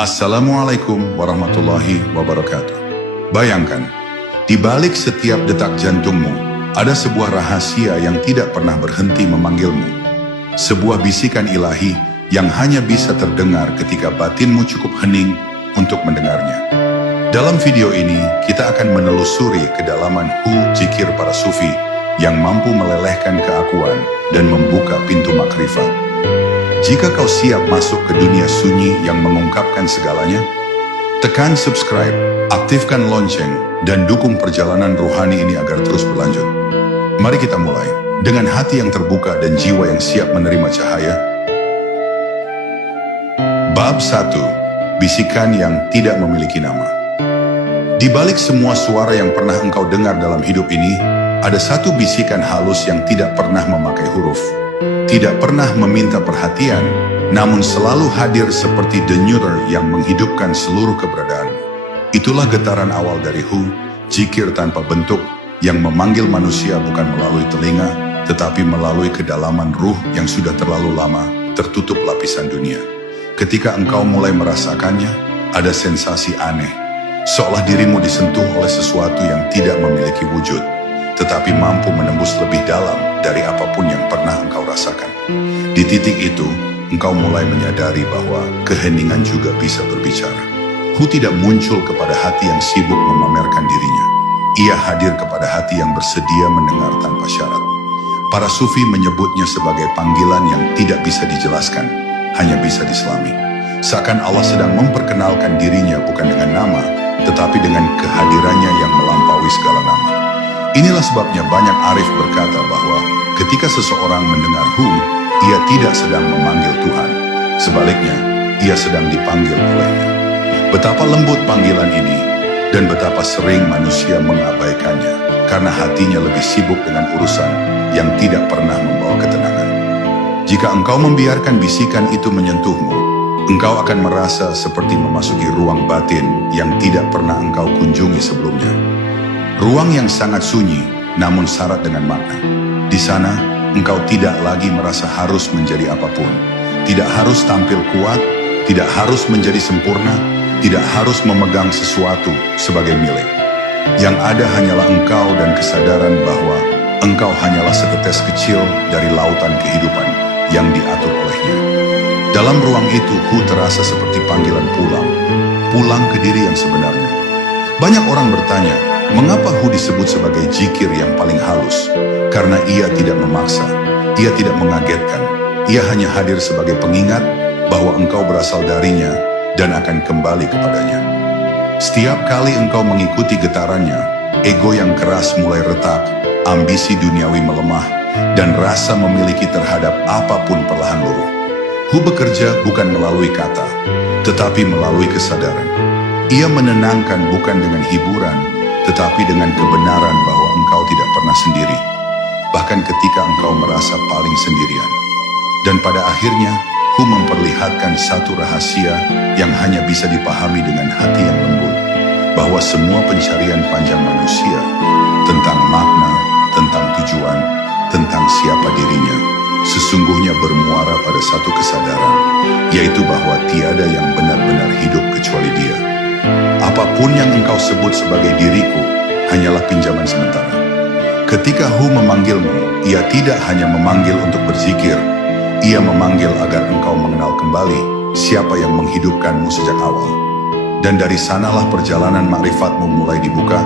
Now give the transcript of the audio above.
Assalamualaikum warahmatullahi wabarakatuh. Bayangkan, di balik setiap detak jantungmu, ada sebuah rahasia yang tidak pernah berhenti memanggilmu. Sebuah bisikan ilahi yang hanya bisa terdengar ketika batinmu cukup hening untuk mendengarnya. Dalam video ini, kita akan menelusuri kedalaman zikir para sufi yang mampu melelehkan keakuan dan membuka pintu makrifat. Jika kau siap masuk ke dunia sunyi yang mengungkapkan segalanya, tekan subscribe, aktifkan lonceng, dan dukung perjalanan rohani ini agar terus berlanjut. Mari kita mulai, dengan hati yang terbuka dan jiwa yang siap menerima cahaya. Bab 1. Bisikan yang tidak memiliki nama. Di balik semua suara yang pernah engkau dengar dalam hidup ini, ada satu bisikan halus yang tidak pernah memakai huruf. Tidak pernah meminta perhatian, namun selalu hadir seperti denyuter yang menghidupkan seluruh keberadaan. Itulah getaran awal dari zikir tanpa bentuk, yang memanggil manusia bukan melalui telinga, tetapi melalui kedalaman ruh yang sudah terlalu lama tertutup lapisan dunia. Ketika engkau mulai merasakannya, ada sensasi aneh, seolah dirimu disentuh oleh sesuatu yang tidak memiliki wujud, tetapi mampu menembus lebih dalam dari apapun yang pernah engkau rasakan. Di titik itu, engkau mulai menyadari bahwa keheningan juga bisa berbicara. Tidak muncul kepada hati yang sibuk memamerkan dirinya. Ia hadir kepada hati yang bersedia mendengar tanpa syarat. Para sufi menyebutnya sebagai panggilan yang tidak bisa dijelaskan, hanya bisa diselami. Seakan Allah sedang memperkenalkan dirinya bukan dengan nama, tetapi dengan kehadirannya yang melampaui segala nama. Inilah sebabnya banyak arif berkata bahwa ketika seseorang mendengar ia tidak sedang memanggil Tuhan. Sebaliknya, ia sedang dipanggil olehnya. Betapa lembut panggilan ini, dan betapa sering manusia mengabaikannya, karena hatinya lebih sibuk dengan urusan yang tidak pernah membawa ketenangan. Jika engkau membiarkan bisikan itu menyentuhmu, engkau akan merasa seperti memasuki ruang batin yang tidak pernah engkau kunjungi sebelumnya. Ruang yang sangat sunyi, namun syarat dengan makna. Di sana, engkau tidak lagi merasa harus menjadi apapun. Tidak harus tampil kuat, tidak harus menjadi sempurna, tidak harus memegang sesuatu sebagai milik. Yang ada hanyalah engkau dan kesadaran bahwa engkau hanyalah setetes kecil dari lautan kehidupan yang diatur olehnya. Dalam ruang itu, terasa seperti panggilan pulang ke diri yang sebenarnya. Banyak orang bertanya, mengapa disebut sebagai zikir yang paling halus? Karena ia tidak memaksa, ia tidak mengagetkan, ia hanya hadir sebagai pengingat bahwa engkau berasal darinya dan akan kembali kepadanya. Setiap kali engkau mengikuti getarannya, ego yang keras mulai retak, ambisi duniawi melemah, dan rasa memiliki terhadap apapun perlahan luruh. Bekerja bukan melalui kata, tetapi melalui kesadaran. Ia menenangkan bukan dengan hiburan, tetapi dengan kebenaran bahwa engkau tidak pernah sendiri, bahkan ketika engkau merasa paling sendirian. Dan pada akhirnya, memperlihatkan satu rahasia yang hanya bisa dipahami dengan hati yang lembut, bahwa semua pencarian panjang manusia tentang makna, tentang tujuan, tentang siapa dirinya, sesungguhnya bermuara pada satu kesadaran, yaitu bahwa tiada yang benar-benar hidup kecuali Dia. Apapun yang engkau sebut sebagai diriku, hanyalah pinjaman sementara. Ketika memanggilmu, ia tidak hanya memanggil untuk berzikir, ia memanggil agar engkau mengenal kembali siapa yang menghidupkanmu sejak awal. Dan dari sanalah perjalanan makrifatmu mulai dibuka,